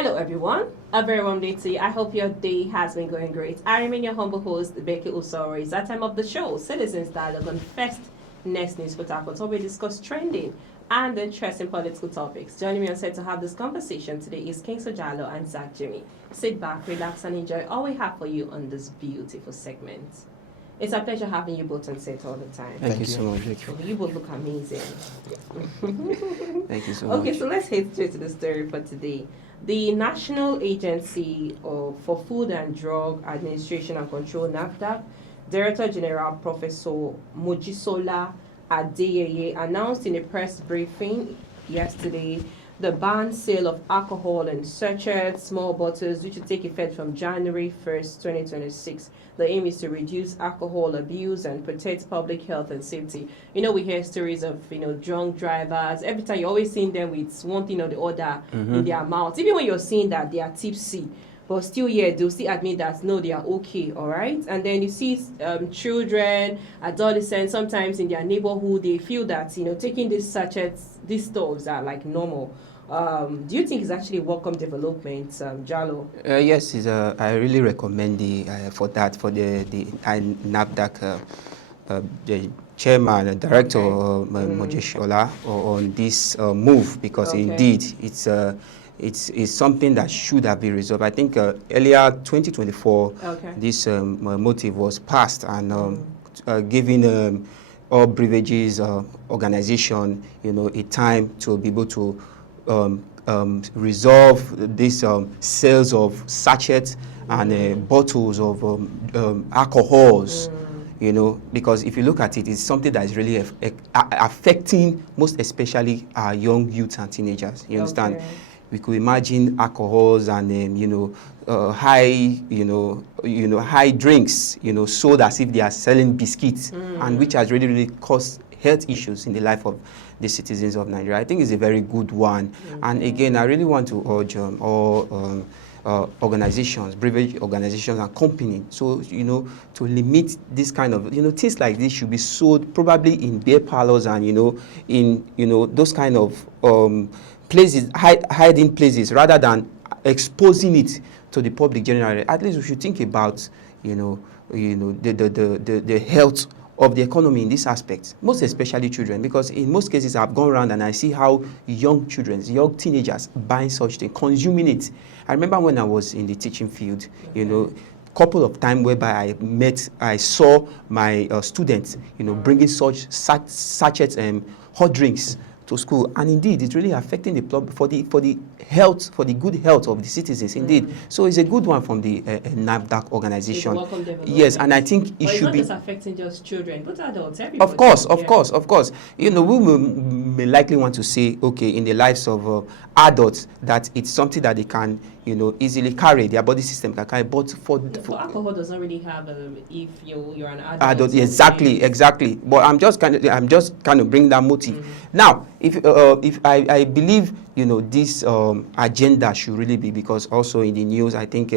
Hello everyone, a very warm day to you. I hope your day has been going great. I remain your humble host, Becky Sowore. It's that time of the show, Citizens Dialogue on First Next News Protocol, where we discuss trending and interesting political topics. Joining me on set to have this conversation today is King Sojalo and Zach Jimmy. Sit back, relax, and enjoy all we have for you on this beautiful segment. It's a pleasure having you both on set all the time. Thank you so much. You both look amazing. Thank you so much. Okay, so let's head straight to the story for today. The National Agency for Food and Drug Administration and Control, NAFDAC, Director General Professor Mojisola Adeyeye announced in a press briefing yesterday the banned sale of alcohol in sachets, small bottles, which will take effect from January 1st, 2026. The aim is to reduce alcohol abuse and protect public health and safety. You know, we hear stories of, drunk drivers. Every time you're always seeing them with one thing or the other in their mouth. Even when you're seeing that they are tipsy, but still, they'll still admit that, no, they are okay, all right? And then you see children, adolescents, sometimes in their neighborhood, they feel that, taking these sachets, these stoves are like normal. Do you think it's actually a welcome development, Jalo? Yes, I really recommend the NAFDAC, the chairman and director, Mojeshola, on this move, because indeed it's something that should have been resolved. I think earlier 2024, this motive was passed and giving all beverages organization, a time to be able to resolve this sales of sachets and bottles of alcohols, because if you look at it, it's something that is really affecting most especially our young youth and teenagers. You understand? We could imagine alcohols and high high drinks sold as if they are selling biscuits, and which has really caused health issues in the life of the citizens of Nigeria. I think it's a very good one. And again, I really want to urge all organizations, beverage organizations and companies, so to limit this kind of things like this should be sold probably in beer parlors and in those kind of places, hiding places, rather than exposing it to the public generally. At least we should think about the health of the economy in this aspect, most especially children, because in most cases I've gone around and I see how young children, young teenagers buying such things, consuming it. I remember when I was in the teaching field, couple of times whereby I saw my students, bringing such sachets and hot drinks to school, and indeed it's really affecting the for the health, for the good health of the citizens, indeed. So it's a good one from the NAFDAC organization. Yes, and I think it should be. It's not just affecting just children, but adults, everybody. Of course. We may likely want to say, okay, in the lives of adults, that it's something that they can, easily carry, their body system can carry. But for alcohol does not really have if you're an adult. Exactly. But I'm just kind of bring that motive. Now, if I believe this agenda should really be, because also in the news I think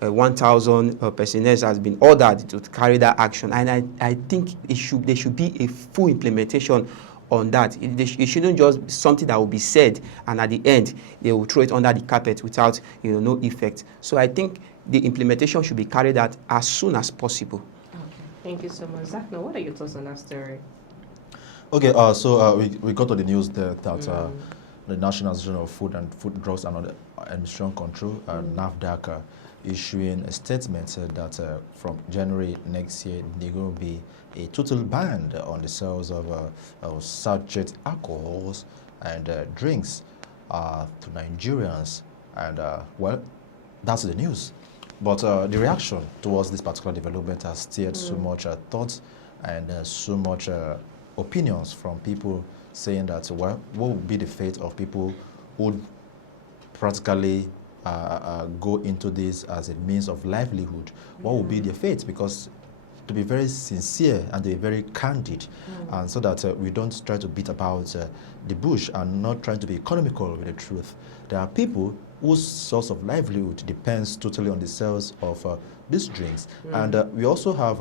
1,000 personnel has been ordered to carry that action, and I think there should be a full implementation on that. It shouldn't just be something that will be said and at the end they will throw it under the carpet without no effect. So I think the implementation should be carried out as soon as possible. Okay, thank you so much. Zach, now what are your thoughts on that story? Okay, so we got to the news there that the National Association of Food and Food Drugs and Administration Control, NAFDAC, issuing a statement that from January next year there will be a total ban on the sales of sachet alcohols and drinks to Nigerians, and well, that's the news. But the reaction towards this particular development has stirred so much thoughts and so much opinions from people saying that, well, what would be the fate of people who practically go into this as a means of livelihood? What would be their fate? Because to be very sincere and to be very candid, and so that we don't try to beat about the bush and not trying to be economical with the truth. There are people whose source of livelihood depends totally on the sales of these drinks. And we also have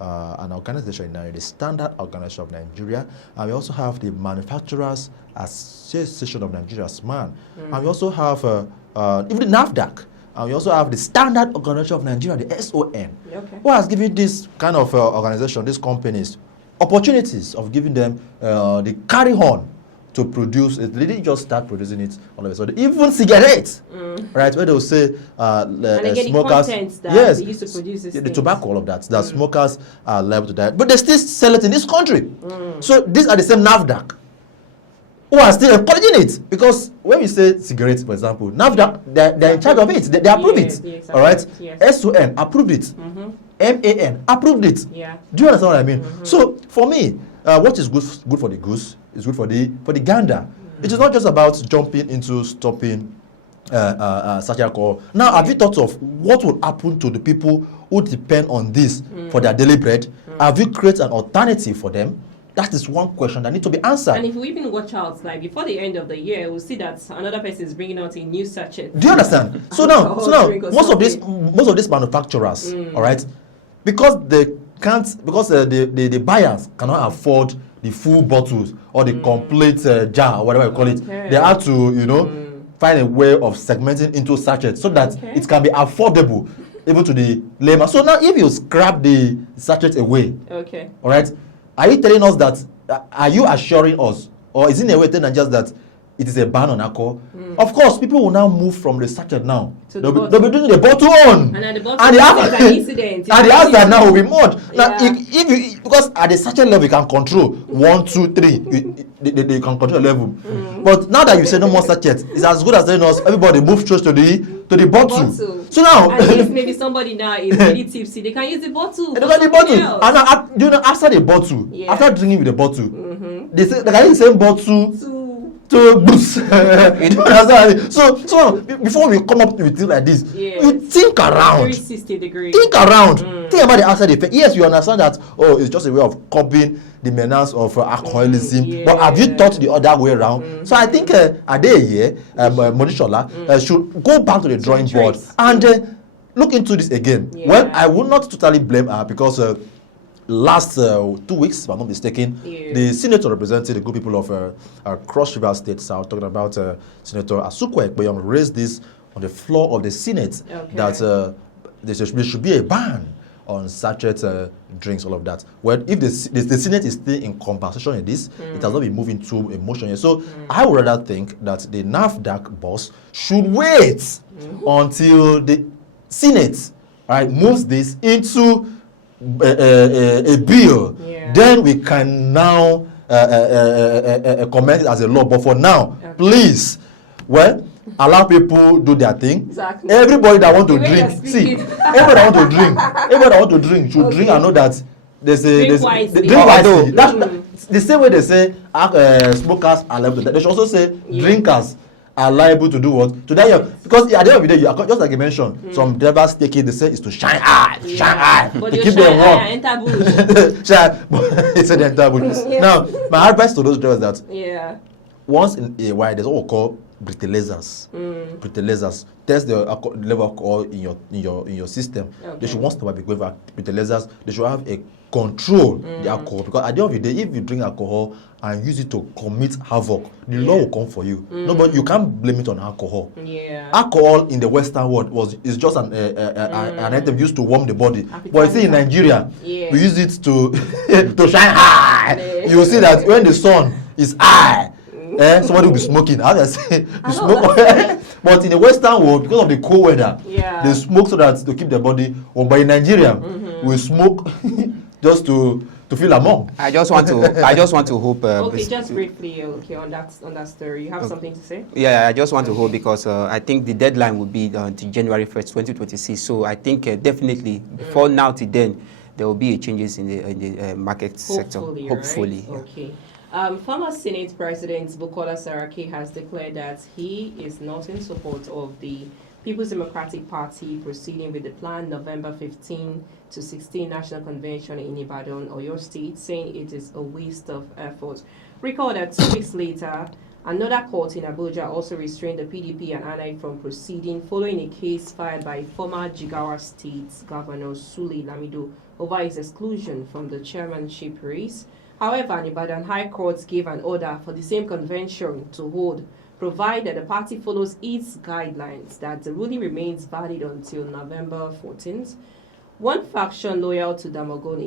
an organization in Nigeria, the Standard Organization of Nigeria, and we also have the Manufacturers Association of Nigeria, SMAN, and we also have even the NAFDAC, and we also have the Standard Organization of Nigeria, the SON, who has given this kind of organization, these companies, opportunities of giving them the carry on to produce it. They didn't just start producing it all of a sudden. Even cigarettes, right? Where they will say and again, smokers, the contents that yes, they used to produce these the things. tobacco, all of that, that smokers are liable to die, but they still sell it in this country. So these are the same NAFDAC who are still encouraging it, because when we say cigarettes, for example, NAFDAC, they're in charge of it. They approve it. Exactly. All right. Yes. SON approved it. MAN approved it. Yeah. Do you understand what I mean? So for me, what is good for the goose is good for the gander. It is not just about jumping into stopping sachet alcohol. Now, have you thought of what would happen to the people who depend on this for their daily bread? Have you created an alternative for them? That is one question that needs to be answered. And if we even watch out, like before the end of the year, we'll see that another person is bringing out a new sachet. Do you understand? So now, most of these manufacturers, all right, because they can't, because the buyers cannot afford the full bottles or the complete jar or whatever you call it. They have to, find a way of segmenting into sachets so that it can be affordable even to the layman. So now, if you scrap the sachet away, all right, are you telling us that, are you assuring us, or is it in a way telling Nigerians that it is a ban on alcohol? Of course, people will now move from the sachet now. They'll be drinking the bottle on. And the bottle is an incident. And the answer now will be much. Now, if you, because at the sachet level, you can control 1, 2, 3. They can control the level. But now that you say no more sachets, it's as good as telling us everybody move close to the bottle. So now, at least maybe somebody now is really tipsy. They can use the bottle. They can use the bottle. And now, do you know, after the bottle, after drinking with the bottle, they say they can use the same bottle to boost. You know what I mean? So before we come up with things like this, you think around. 360 degrees. Think around. Think about the outside effect. Yes, you understand that, it's just a way of coping the menace of alcoholism. But have you thought the other way around? So I think Adeye Modishola should go back to the drawing board and look into this again. Well, I would not totally blame her, because last 2 weeks, if I'm not mistaken, the senator representing the good people of Cross River State South, talking about Senator Asukwa Ekpeyong, raised this on the floor of the Senate, that there should be a ban on sachet drinks, all of that. Well, if the Senate is still in conversation in this, it has not been moving to a motion yet. So I would rather think that the NAFDAC boss should wait until the Senate, right, moves this into a bill. Then we can now comment it as a law. But for now, please, allow people do their thing. Exactly. Everybody that want to drink, everybody that want to drink should drink and know that there's a drink wisely. That's the same way they say smokers are liable to that. They should also say drinkers are liable to do what? To die young. Because at the end of the day, you are, just like you mentioned, some drivers take it, they say it's to shine eye, but to keep them warm. Enter bush. It's an enter bush. Now, my advice to those drivers that once in a while, there's what we call breathalyzers. Breathalyzers test the level of alcohol in your system. They should once in a while be going for breathalyzers. They should have a control the alcohol, because at the end of the day, if you drink alcohol and use it to commit havoc, the law will come for you. No, but you can't blame it on alcohol. Alcohol in the Western world is just an item used to warm the body. But you see in Nigeria, we use it to to shine high. You see that when the sun is high, somebody will be smoking. How do I say? You smoke. But in the Western world, because of the cold weather, they smoke so that to keep their body warm. But in Nigeria, we smoke just to feel among. I just want to hope. Okay, just briefly. Okay, on that story, you have something to say? Yeah, I just want to hope, because I think the deadline will be until January 1st, 2026. So I think definitely before now to then, there will be changes in the market sector. Hopefully. Right? Okay. Former Senate President Bukola Saraki has declared that he is not in support of the People's Democratic Party proceeding with the planned November 15 to 16 National Convention in Ibadan, Oyo State, saying it is a waste of effort. Recall that 2 weeks later, another court in Abuja also restrained the PDP and INEC from proceeding following a case filed by former Jigawa State Governor Sule Lamido over his exclusion from the chairmanship race. However, an Ibadan High Court gave an order for the same convention to hold, provided the party follows its guidelines that the ruling remains valid until November 14th. One faction loyal to Damagun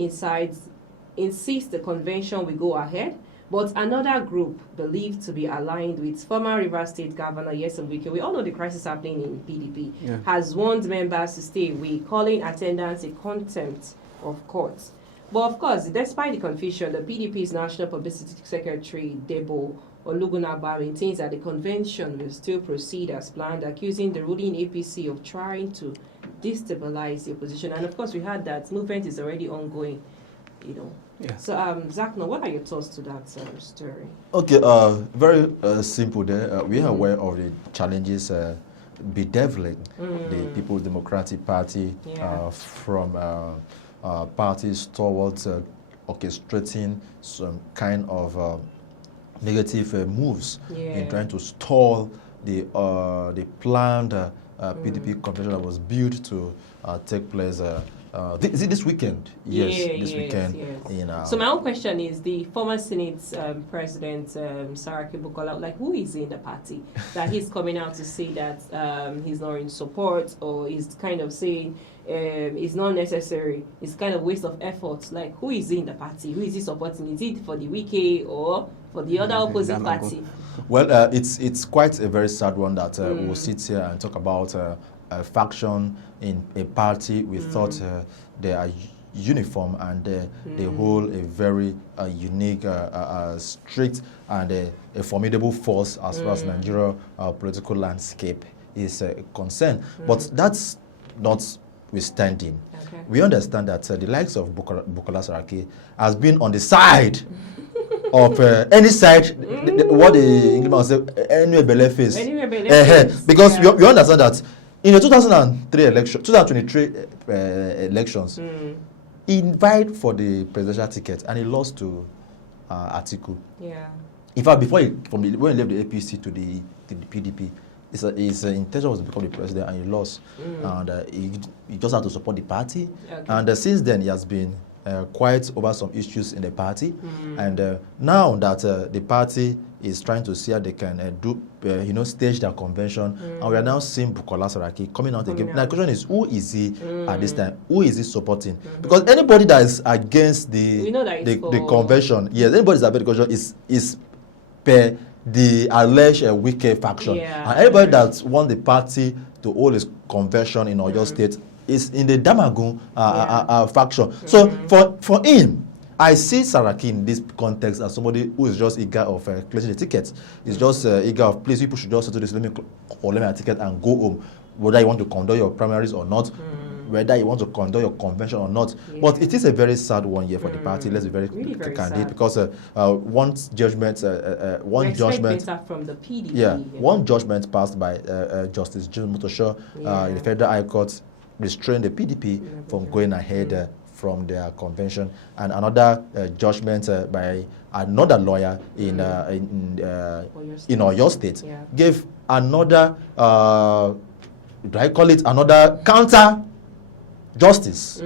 insists the convention will go ahead, but another group believed to be aligned with former Rivers State Governor Nyesom Wike, we all know the crisis happening in PDP, has warned members to stay away, calling attendance a contempt of court. But of course, despite the confusion, the PDP's National Publicity Secretary, Debo Olugunagba, maintains that the convention will still proceed as planned, accusing the ruling APC of trying to destabilize the opposition. And of course, we heard that movement is already ongoing, you know. Yeah. So, Zakno, what are your thoughts to that story? Okay, very simple there. We are aware of the challenges bedeviling the People's Democratic Party from parties towards orchestrating some kind of negative moves in trying to stall the planned PDP convention that was built to take place. Is it this weekend? Yes, this weekend. Yes. So my own question is, the former Senate President Saraki Bukola, like, who is in the party that he's coming out to say that he's not in support, or he's kind of saying it's not necessary, it's kind of waste of effort? Like, who is in the party? Who is he supporting? Is it for the Wike or for the other opposite party? Well, it's quite a very sad one that we'll sit here and talk about a faction in a party. We thought they are uniform and they hold a very unique, strict and a formidable force as far as Nigeria political landscape is concerned. But that's not withstanding. Okay. We understand that the likes of Bukola Saraki has been on the side of any side, what the English say, anywhere belle face. Because we understand that in the 2023 elections, he invited for the presidential ticket and he lost to Atiku. Yeah. In fact, before when he left the APC to the PDP, his intention was to become the president and he lost. And he just had to support the party. Okay. And since then, he has been quiet over some issues in the party. And now that the party is trying to see how they can stage their convention, and we are now seeing Bukola Saraki coming out again. Now the question is, who is he at this time? Who is he supporting? Because anybody that is against the convention, yes, anybody that is against the convention is per the alleged Wike faction. And anybody that wants the party to hold its convention in Oyo State is in the Damagun faction. So for him, I see Saraki in this context as somebody who is just eager of clinching the ticket. He's just eager of, please, people should just settle this, let me a ticket and go home. Whether you want to conduct your primaries or not, whether you want to conduct your convention or not. But it is a very sad one year for the party. Let's be very candid, because one judgment from the PDP. One judgment passed by Justice Jim Mutosho in the Federal High Court restrained the PDP from going ahead from their convention, and another judgment by another lawyer in Oyo State gave another, do I call it another counter justice,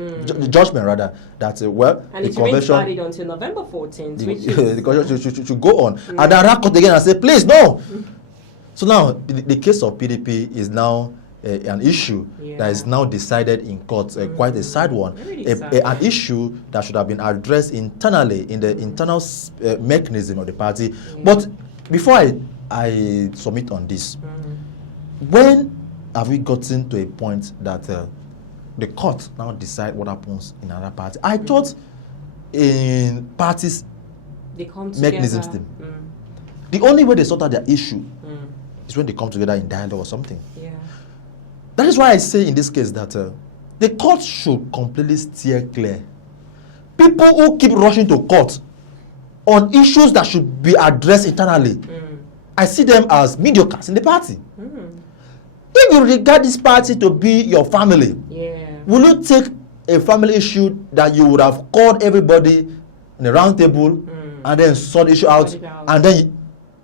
judgment rather, that and the convention valid until November 14th, the convention should go on, and then court again and say, please, no. So now the case of PDP is now an issue that is now decided in court, quite a sad one, an issue that should have been addressed internally in the internal mechanism of the party. But before I submit on this, when have we gotten to a point that the court now decide what happens in another party? I thought in parties mechanisms, the only way they sort out their issue is when they come together in dialogue or something. That is why I say in this case that the court should completely steer clear. People who keep rushing to court on issues that should be addressed internally, I see them as mediocres in the party. If you regard this party to be your family, will you take a family issue that you would have called everybody in a round table and then sort the issue out, and then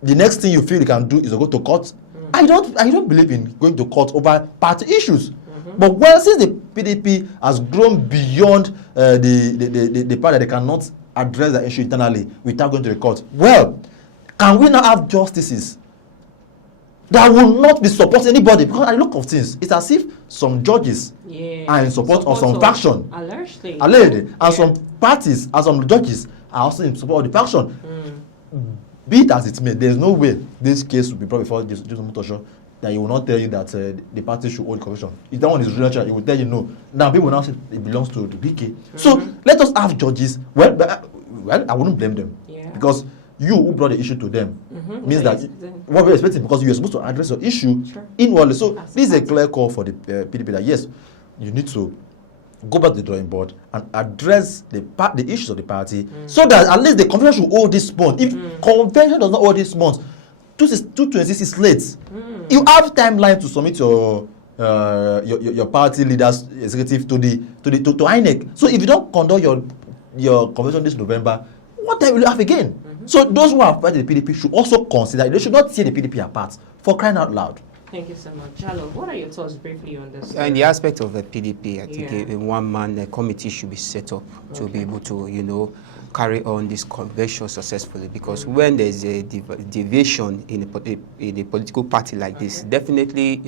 the next thing you feel you can do is to go to court? I don't believe in going to court over party issues. But since the PDP has grown beyond the part that they cannot address the issue internally without going to the court. Well, can we now have justices that will not be supporting anybody? Because I look of things, it's as if some judges are in support of some faction. Allegedly. And some parties and some judges are also in support of the faction. Be it as it may, there is no way this case will be brought before Joseph Motosho that he will not tell you that the party should hold conviction. If that one is real, he will tell you no. Now people will now say it belongs to the BK. So let us have judges. Well, I wouldn't blame them because you who brought the issue to them means that what we're expecting, because you're supposed to address your issue inwardly. So this is a clear call for the PDP that yes, you need to go back to the drawing board and address the issues of the party so that at least the convention should hold this month. If convention does not hold this month, 226 is late. You have timeline to submit your party leaders executive to INEC. So if you don't conduct your convention this November, what time will you have again? So those who are fighting the PDP should also consider, they should not tear the PDP apart, for crying out loud. Thank you so much. Jalo, what are your thoughts briefly on this? In the aspect of the PDP, I think a one-man committee should be set up to be able to, carry on this convention successfully. Because when there's a deviation in a political party like this, definitely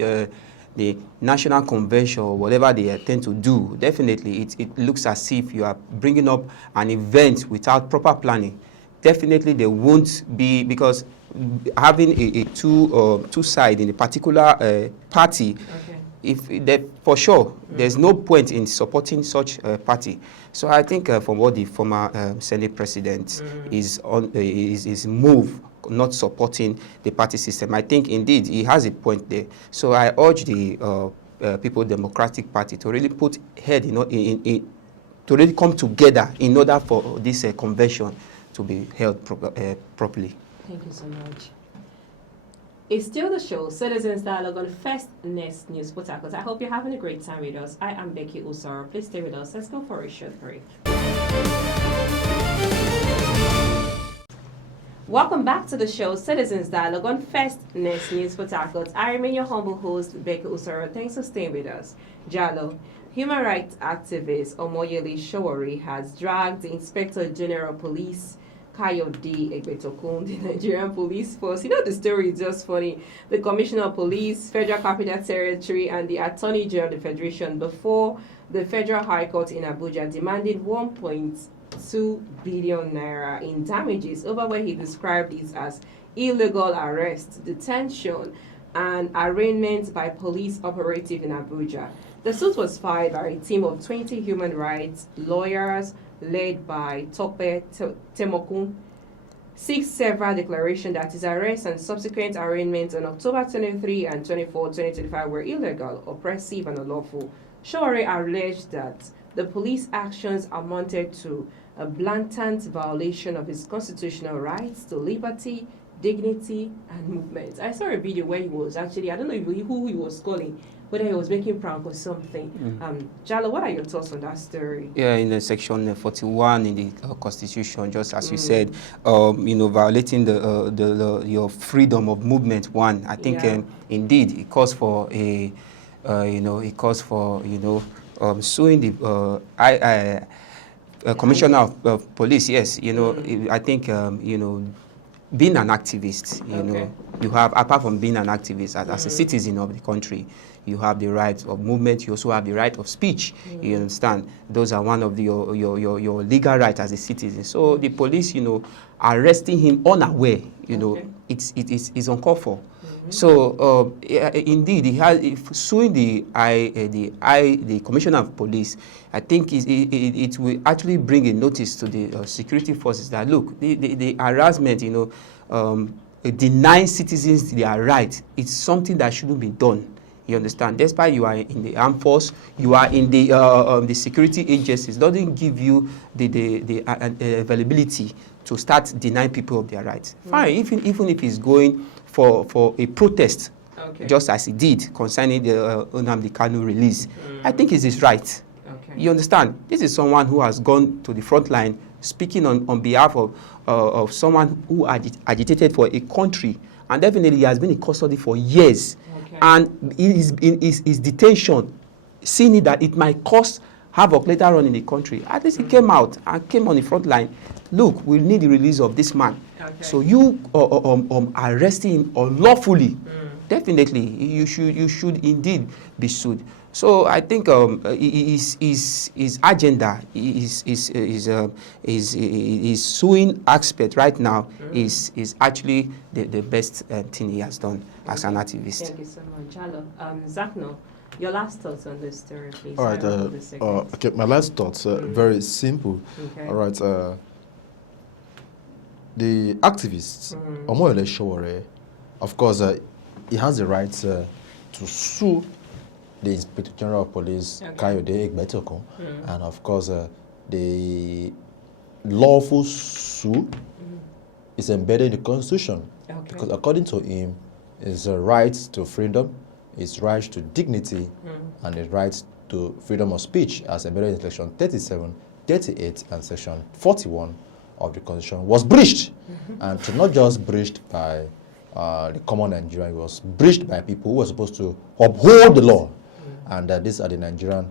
the national convention or whatever they intend to do, definitely it looks as if you are bringing up an event without proper planning. Definitely there won't be, because having a two side in a particular party, if that for sure there's no point in supporting such a party. So I think from what the former Senate president is move, not supporting the party system, I think indeed he has a point there. So I urge the People's Democratic Party to really put head to really come together in order for this convention to be held properly. Thank you so much. It's still the show, Citizens Dialogue on First Nest News Port Harcourt. I hope you're having a great time with us. I am Becky Sowore. Please stay with us. Let's go for a short break. Welcome back to the show, Citizens Dialogue on First Nest News Port Harcourt. I remain your humble host, Becky Sowore. Thanks for staying with us. Jalo, human rights activist Omoyele Sowore has dragged the Inspector General of Police Kayode Egbetokun, the Nigerian police force. The story is just funny. The Commissioner of Police, Federal Capital Territory, and the Attorney General of the Federation before the Federal High Court in Abuja demanded 1.2 billion naira in damages over what he described it as illegal arrest, detention, and arraignment by police operative in Abuja. The suit was filed by a team of 20 human rights lawyers led by Tope Temokun, seeks several declarations that his arrest and subsequent arraignments on October 23 and 24, 2025 were illegal, oppressive, and unlawful. Sowore alleged that the police actions amounted to a blatant violation of his constitutional rights to liberty, dignity, and movement. I saw a video where he was actually, I don't know who he was calling, whether he was making prank or something. Jalo, what are your thoughts on that story? Yeah, in the section 41 in the Constitution, just as you said, violating your freedom of movement. One, I think, indeed, it calls for suing the Commissioner of Police. Yes, I think being an activist, you have, apart from being an activist, as a citizen of the country, you have the right of movement. You also have the right of speech. You understand? Those are one of your legal rights as a citizen. So the police, arresting him unaware, it's uncalled for. So indeed, he has suing the Commissioner of Police. I think it will actually bring a notice to the security forces that look, the harassment, denying citizens their right. It's something that shouldn't be done. You understand? Despite you are in the armed force, you are in the security agencies, doesn't give you the availability to start denying people of their rights. Fine, even if he's going for a protest, just as he did concerning the Nnamdi Kanu release, I think it's his right. You understand? This is someone who has gone to the front line, speaking on behalf of someone who agitated for a country, and definitely he has been in custody for years. And his detention, seeing that it might cause havoc later on in the country, at least he came out and came on the front line look, we need the release of this man. Okay. So you arresting him unlawfully, definitely you should indeed be sued. So I think his agenda is suing aspect right now is actually the best thing he has done as an activist. Thank you so much, Jalo. Zakno, your last thoughts on this story, please. All right. Okay, my last thoughts, very simple. Okay. All right. The activists, Omoyele Sowore, of course, he has the right to sue the Inspector General of Police, Kayode Egbetokun, and of course, the lawful sue is embedded in the Constitution, because according to him, his right to freedom, his right to dignity, and his right to freedom of speech, as embedded in Section 37, 38, and Section 41 of the Constitution, was breached, and to not just breached by the common Nigerian, it was breached by people who were supposed to uphold the law. And these are the Nigerian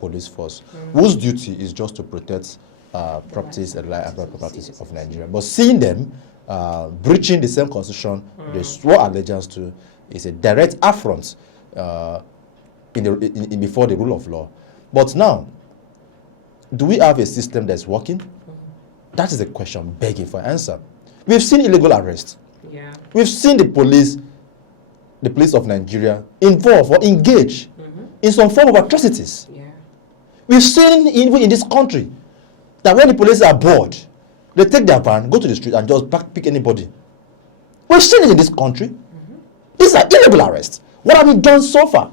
police force, whose duty is just to protect properties and properties of Nigeria. But seeing them breaching the same constitution they swore allegiance to is a direct affront before the rule of law. But now, do we have a system that's working? That is the question begging for answer. We've seen illegal arrests. Yeah. We've seen the police of Nigeria involve or engage in some form of atrocities. Yeah. We've seen even in this country that when the police are bored, they take their van, go to the street and just pick anybody. We've seen it in this country. These are illegal arrests. What have we done so far?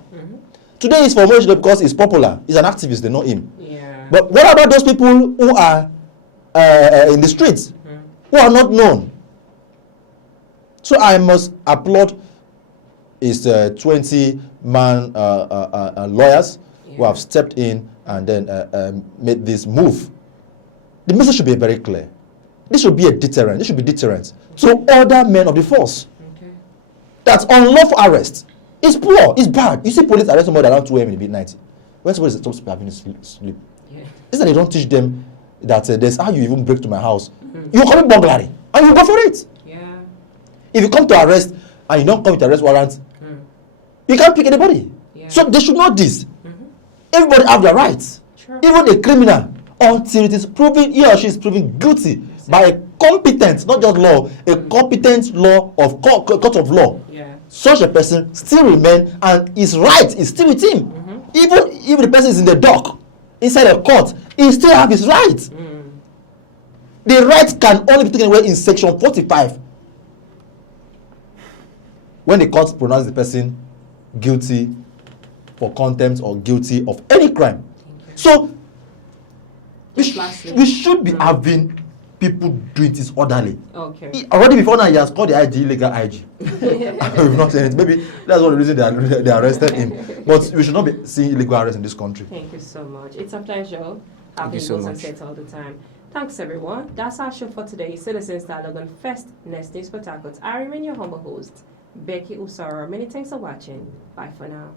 Today is for Mojo because he's popular. He's an activist, they know him. Yeah. But what about those people who are in the streets, who are not known? So I must applaud his 20-man lawyers who have stepped in and then made this move. The message should be very clear. This should be a deterrent. This should be deterrent to other men of the force. Okay. That's unlawful arrest. It's poor. It's bad. You see police arrest somebody around 2 a.m. in the midnight. When somebody stops having sleep. Yeah. It's that they don't teach them that there's how you even break to my house. You commit burglary and you go for it. Yeah. If you come to arrest and you don't come with arrest warrant, you can't pick anybody. Yeah. So they should know this. Everybody have their rights. Sure. Even a criminal, until it is proven he or she is proven guilty by a competent, not just law, a competent law of court of law. Yeah. Such a person still remain and his right is still with him. Even if the person is in the dock, inside a court, he still have his right. The right can only be taken away in section 45. When the court pronounces the person guilty for contempt or guilty of any crime. So we should be having people doing this orderly. Okay. Already before now, he has called the IG illegal IG. We've not seen it. Maybe that's one of the reasons they arrested him. But we should not be seeing illegal arrests in this country. Thank you so much. It's a pleasure having you so those much. Sachet all the time. Thanks, everyone. That's our show for today. Citizens Dialogue on First Next News Spectacles. I remain your humble host, Becky Usara. Many thanks for watching. Bye for now.